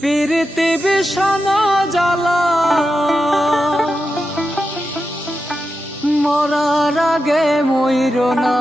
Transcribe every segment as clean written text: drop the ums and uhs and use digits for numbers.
প্রীতি বিষণ জ্বালা মরার আগে মইর না।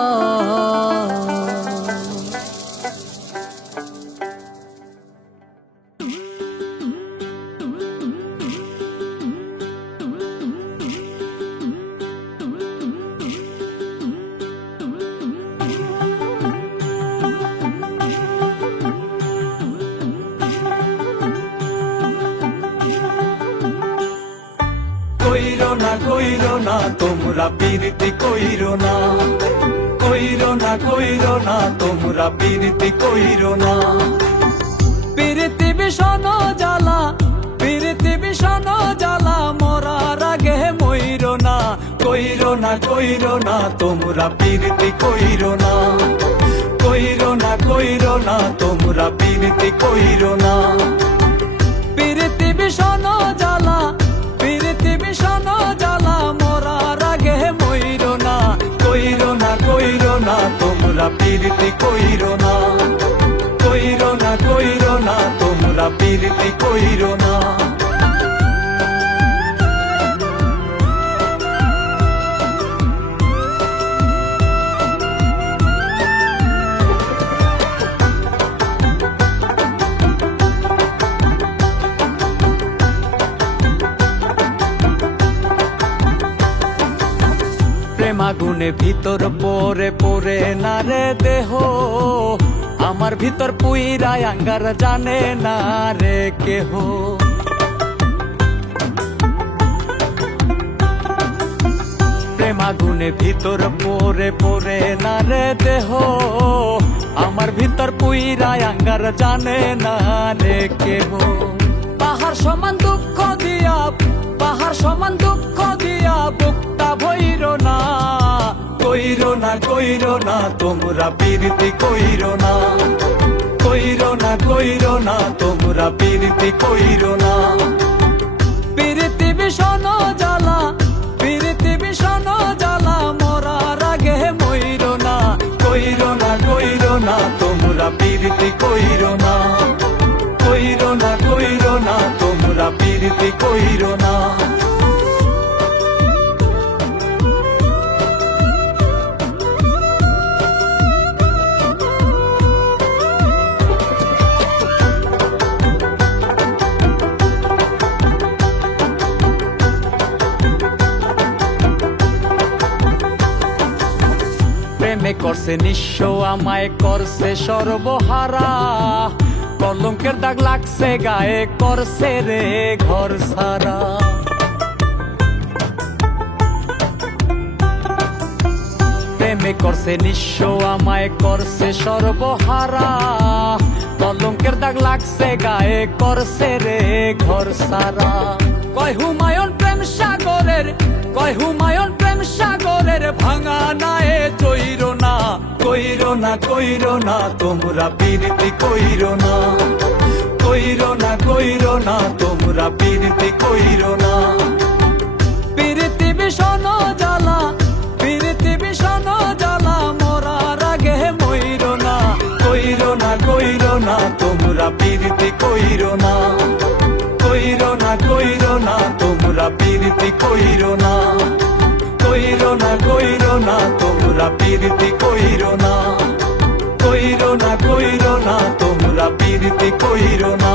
কইরো না তোমরা প্রীতি কইরো না, কইরো না তোমরা প্রীতি কইরো না। প্রীতি বিষণ জ্বালা, প্রীতি বিষণ জ্বালা মরার আগে মইর না। কইরো না তোমরা প্রীতি কইরো না, কইরো না তোমরা প্রীতি কইরো না। প্রীতি বিষণ জ্বালা, প্রীতি বিষণ জ্বালা মরার আগে মইর না। কইরো না তোমরা প্রীতি কইরো না, কইরো না তোমরা প্রীতি কইরো না। প্রেমাগুনে ভিতর পরে পরে না রে দেহ, আমার ভিতর পুইরায় আঙ্গার জানে না রে কেহ। প্রেমাগুনে ভিতর পরে পরে না রে দেহ, আমার ভিতর পুইরায় আঙ্গার জানে না রে কেহ। পাহাড় সমান দুঃখ দিয়া, পাহাড় সমান দুঃখ দিয়া বুকটা ভইর না। কইরো না তোমরা প্রীতি কইরো না, কইরো না তোমরা প্রীতি কইরো না। প্রীতি বিষণ জ্বালা, প্রীতি বিষণ জ্বালা মরার আগে মইর না। কইরো না তোমরা প্রীতি কইরো না, কইরো না তোমরা প্রীতি কইরো না। প্রেমে করছে নিঃস্ব আমায় করছে সর্বহারা, কলঙ্কের দাগ লাগছে গায়ে করছে রে ঘর সারা। প্রেমে করছে নিঃস্ব আমায় করছে সর্বহারা, কলঙ্কের দাগ লাগছে গায়ে করছে রে ঘর সারা। কয় হুমায়ুন প্রেম সাগরের, কয় হুমায়ুন প্রেম সাগরের ভাঙা নায়ে চইর না। কইরো না তোমরা প্রীতি কইরো না, কইরো না তোমরা প্রীতি কইরো না। প্রীতি বিষণ জ্বালা, প্রীতি বিষণ জ্বালা মরার আগে মইর না। কইরো না তোমরা প্রীতি কইরো না, কইরো না তোমরা প্রীতি কইরো না। কইরো না তোমরা প্রীতি কইরো না, কইরো না তোমরা প্রীতি কইরো না।